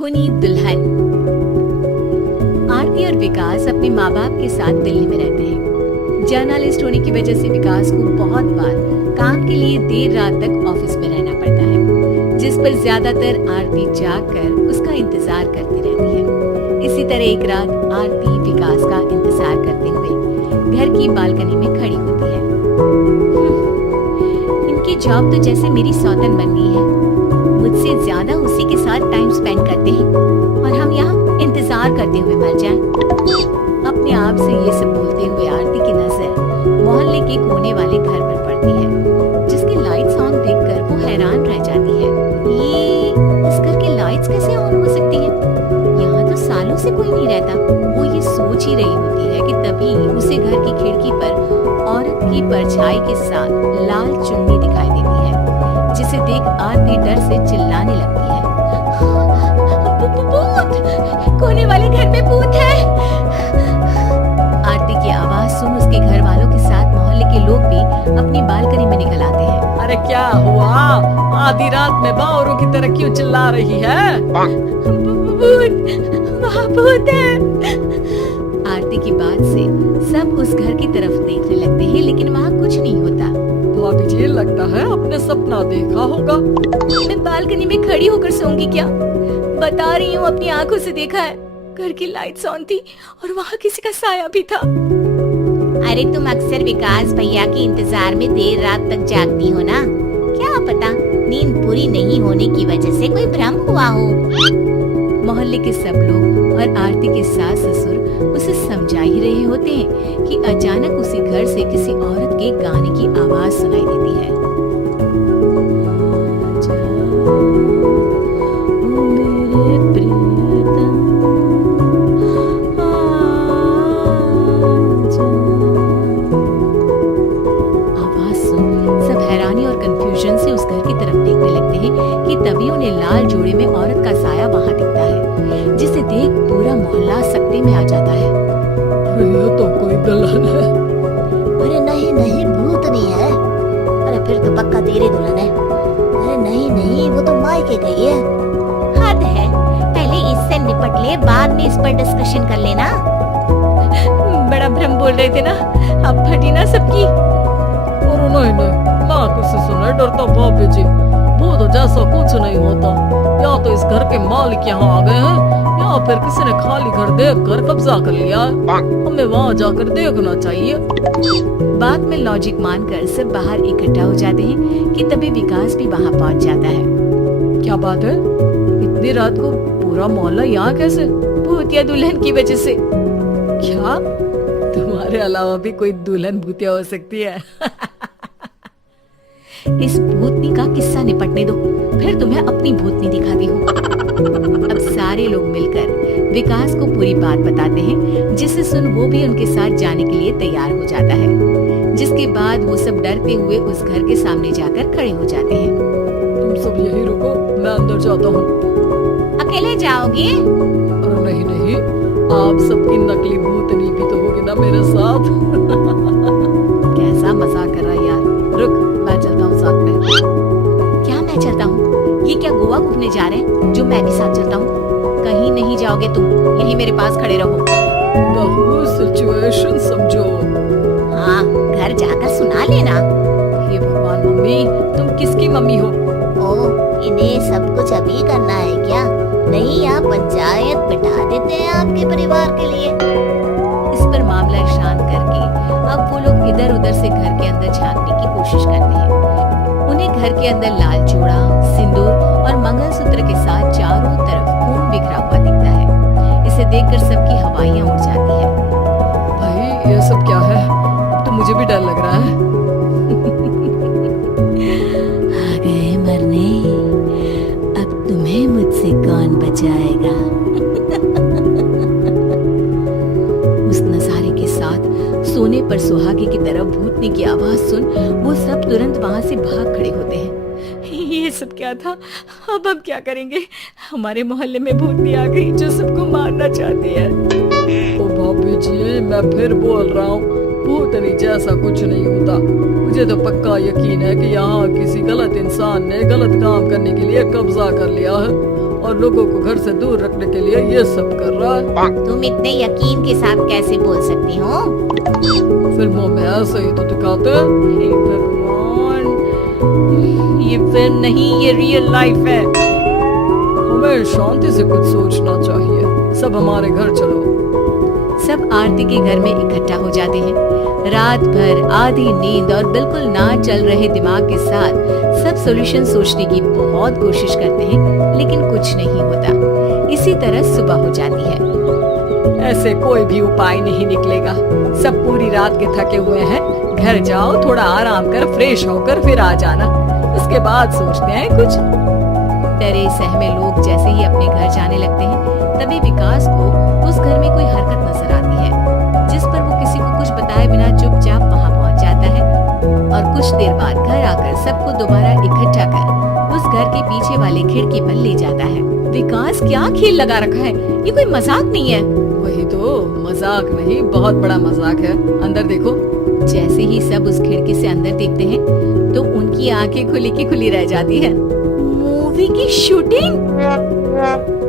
खूनी दुल्हन। आरती और विकास अपने माँ बाप के साथ दिल्ली में रहते हैं। जर्नलिस्ट होने की वजह से विकास को बहुत बार काम के लिए देर रात तक ऑफिस में रहना पड़ता है, जिस पर ज्यादातर आरती जागकर उसका इंतजार करती रहती है। इसी तरह एक रात आरती विकास का इंतजार करते हुए घर की बालकनी में खड़ी होती है। इनकी जॉब तो जैसे मेरी सौतन बन गई है। मुझसे ज्यादा उसी के साथ टाइम स्पेंड करते हैं और हम यहाँ इंतजार करते हुए मर जाएं। अपने आप से ये सब बोलते हुए आरती की नजर मोहल्ले के कोने वाले घर पर पड़ती है, जिसके लाइट्स ऑन देखकर वो हैरान रह जाती है। ये इस घर की लाइट्स कैसे ऑन हो सकती हैं? यहाँ तो सालों से कोई नहीं रहता। वो ये सोच ही रही होती है कि तभी उसे घर की खिड़की पर औरत की परछाई के साथ लाल चुन्नी दिखाई देती है, जिसे देख आरती डर से चिल्लाने लगती है। भूत! कोने वाले घर में भूत है। आरती की आवाज सुन उसके घर वालों के साथ मोहल्ले के लोग भी अपनी बालकनी में निकल आते हैं। अरे क्या हुआ? आधी रात में बावरों की तरह क्यों चिल्ला रही है? भूत! वहाँ भूत है। आरती की बात से सब उस घर की तरफ देखने लगते हैं, लेकिन वहाँ कुछ नहीं होता। भाभी जी, लगता है आपने सपना देखा होगा। मैं बालकनी में खड़ी होकर सोऊंगी क्या? बता रही हूँ, अपनी आंखों से देखा है। घर की लाइट्स ऑन थी और वहाँ किसी का साया भी था। अरे तुम अक्सर विकास भैया के इंतजार में देर रात तक जागती हो ना? क्या पता नींद पूरी नहीं होने की वजह से कोई भ्रम हुआ हो। मोहल्ले के सब लोग और आरती के सास ससुर उसे समझा ही रहे होते हैं कि अचानक उसी घर से किसी औरत के गाने की आवाज सुनाई देती है। आवाज सुन सब हैरानी और कंफ्यूजन से उस घर की तरफ देखने लगते हैं कि तभी उन्हें लाल जोड़े में औरत का साया वहां दिखता है, जिसे देख पूरा मोहल्ला सकते में आ जाता है। ये तो कोई दुल्हन है। अरे नहीं नहीं, भूत नहीं है। अरे फिर तो पक्का तेरी दुल्हन है। अरे नहीं नहीं, वो तो मायके गई है। हद है, पहले इससे निपट ले, बाद में इस पर डिस्कशन कर लेना। बड़ा भ्रम बोल रहे थे ना, अब फटी ना सबकी। और नहीं नहीं, माँ किसी से नहीं डरता भाभी जी। भूत जैसा कुछ नहीं होता। या तो इस घर के मालिक यहाँ आ गए हैं, या फिर किसी ने खाली घर देख कर कब्जा कर लिया है। हमें वहाँ जाकर देखना चाहिए। बाद में लॉजिक मानकर सब बाहर इकट्ठा हो जाते हैं कि तभी विकास भी वहाँ पहुँच जाता है। क्या बात है? इतनी रात को पूरा मोहल्ला यहाँ कैसे? भूतिया दुल्हन की वजह से। क्या तुम्हारे अलावा भी कोई दुल्हन भूतिया हो सकती है? इस भूतनी का किस्सा निपटने दो, फिर तुम्हें अपनी भूतनी दिखाती हूँ। अब सारे लोग मिलकर विकास को पूरी बात बताते हैं, जिसे सुन वो भी उनके साथ जाने के लिए तैयार हो जाता है। जिसके बाद वो सब डरते हुए उस घर के सामने जाकर खड़े हो जाते हैं। तुम सब यही रुको, मैं अंदर जाता हूँ। अकेले जाओगे? अरे नहीं नहीं, आप सबकी नकली भूतनी भी तो होगी ना मेरे साथ। कैसा मजाक कर रहा है यार। रुक, मैं चलता हूँ साथ में। क्या मैं चलता हूँ? ये क्या गोवा घूमने जा रहे हैं जो मैं भी साथ चलता हूँ? कहीं नहीं जाओगे तुम, यहीं मेरे पास खड़े रहो। बहू सिचुएशन समझो। हाँ, घर जाकर सुना लेना। हे भगवान, मम्मी तुम किसकी मम्मी हो? ओ, इन्हें सब कुछ अभी करना है क्या? नहीं, यहाँ पंचायत बिठा देते हैं आपके परिवार के लिए। इस पर मामला शांत करके अब वो लोग इधर उधर से घर के अंदर झांकने की कोशिश करते हैं। उन्हें घर के अंदर लाल चूड़ा, सिंदूर और मंगलसूत्र के साथ चारों तरफ खून बिखरा हुआ दिखता है। इसे देखकर सबकी हवाइयां उड़ जाती है। भाई ये सब क्या है? अब तो मुझे भी डर लग रहा है। आ गए मरने, अब तुम्हें मुझसे कौन बचाएगा? उस नजारे के साथ सोने पर सुहागे की तरह भूतनी की आवाज सुन वो सब तुरंत वहाँ से भाग खड़े होते हैं। ये सब क्या था? अब हम क्या करेंगे? हमारे मोहल्ले में भूतनी आ गई जो सबको मारना चाहती है। ओ भाभी जी, मैं फिर बोल रहा हूँ, भूतनी जैसा कुछ नहीं होता। मुझे तो पक्का यकीन है कि यहाँ किसी गलत इंसान ने गलत काम करने के लिए कब्जा कर लिया है और लोगों को घर से दूर रखने के लिए ये सब कर रहा है। तुम इतने यकीन के साथ कैसे बोल सकते हो? फिल्मों में ऐसे ही तो दिखाते हैं। हे भगवान, ये फिल्म नहीं, ये रियल लाइफ है। हमें शांति से कुछ सोचना चाहिए। सब हमारे घर चलो। सब आरती के घर में इकट्ठा हो जाते हैं। रात भर आधी नींद और बिल्कुल ना चल रहे दिमाग के साथ सब सॉल्यूशन सोचने की बहुत कोशिश करते हैं, लेकिन कुछ नहीं होता। इसी तरह सुबह हो जाती है। ऐसे कोई भी उपाय नहीं निकलेगा। सब पूरी रात के थके हुए हैं। घर जाओ, थोड़ा आराम कर, फ्रेश होकर फिर आ जाना। उसके बाद सोचते हैं कुछ। डरे सहमे लोग जैसे ही अपने घर जाने लगते हैं, तभी विकास को उस घर में कोई हरकत नजर आती है, जिस पर वो किसी को कुछ बताए बिना चुपचाप वहां पहुंच जाता है और कुछ देर बाद घर आकर सबको दोबारा इकट्ठा कर उस घर के पीछे वाले खिड़की पर ले जाता है। विकास क्या खेल लगा रखा है? ये कोई मजाक नहीं है। वही तो, मजाक नहीं, बहुत बड़ा मजाक है। अंदर देखो। जैसे ही सब उस खिड़की से अंदर देखते हैं तो उनकी आंखें खुली की खुली रह जाती है। मूवी की शूटिंग?